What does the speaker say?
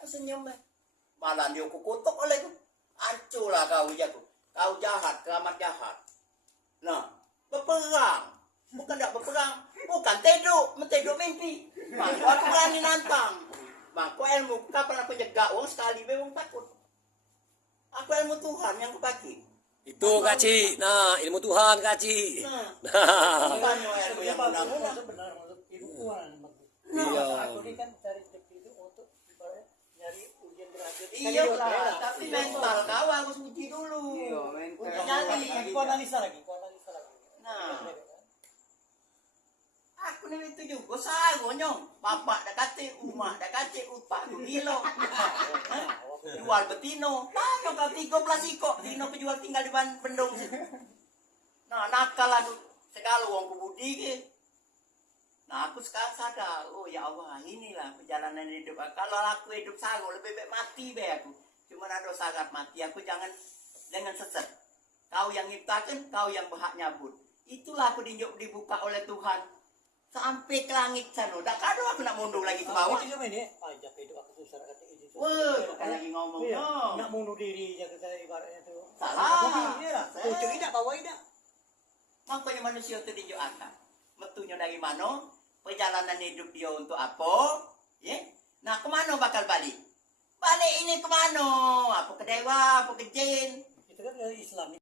aku senyum deh. Malah dia kukutuk olehku. Hancurlah kau jago. Kau jahat, keramat jahat. Nah, berperang. Bukan tak berperang. Bukan tidur mimpi. Aku berani nantang. Aku ilmu, kapan aku jaga uang sekali, memang takut. Aku ilmu Tuhan yang kepaki. Itu Kak Ci. Nah, ilmu Tuhan Kak Ci. Nah, ilmu yang benar-benar. Benar untuk ilmu Tuhan. Iya. Aku ini kan cari rezeki itu untuk nyari ujian berat. Iya lah, tapi mental kau harus uji dulu. Iya, mental. Untuk nyari. Kau analisa lagi. Nah, aku nih itu juga sago nyong. Bapak dah kata rumah dah kata upah gilo. Jual betino. Nah, nyong kau 13 iko. Betino penjual tinggal di Bandung. Nah, nakal aku segala uang kubudi ke. Nah, aku sekarang sadar, oh ya Allah, inilah perjalanan hidup. Kalau aku hidup sago, lebih baik mati be aku. Cuma ada sangat mati, aku jangan sesat. Kau yang nyiptakan, kau yang berhak nyabut. Itulah aku dibuka oleh Tuhan. Sampai ke langit sana. Dah kado aku nak mundur lagi ke bawah. Itu ini pajak hidup aku susah kata ini. Wah, bukan lagi ngomong. No. Nak bunuh diri yang kita ibaratnya itu. Salah. Tujuh tidak, bawa tidak. Makanya manusia itu dijuk akal. Metunya dari mana? Perjalanan hidup dia untuk apa? Ya? Nah, kemana bakal balik? Balik ini kemana? Apa ke dewa, apa ke jin? Itu kan Islam.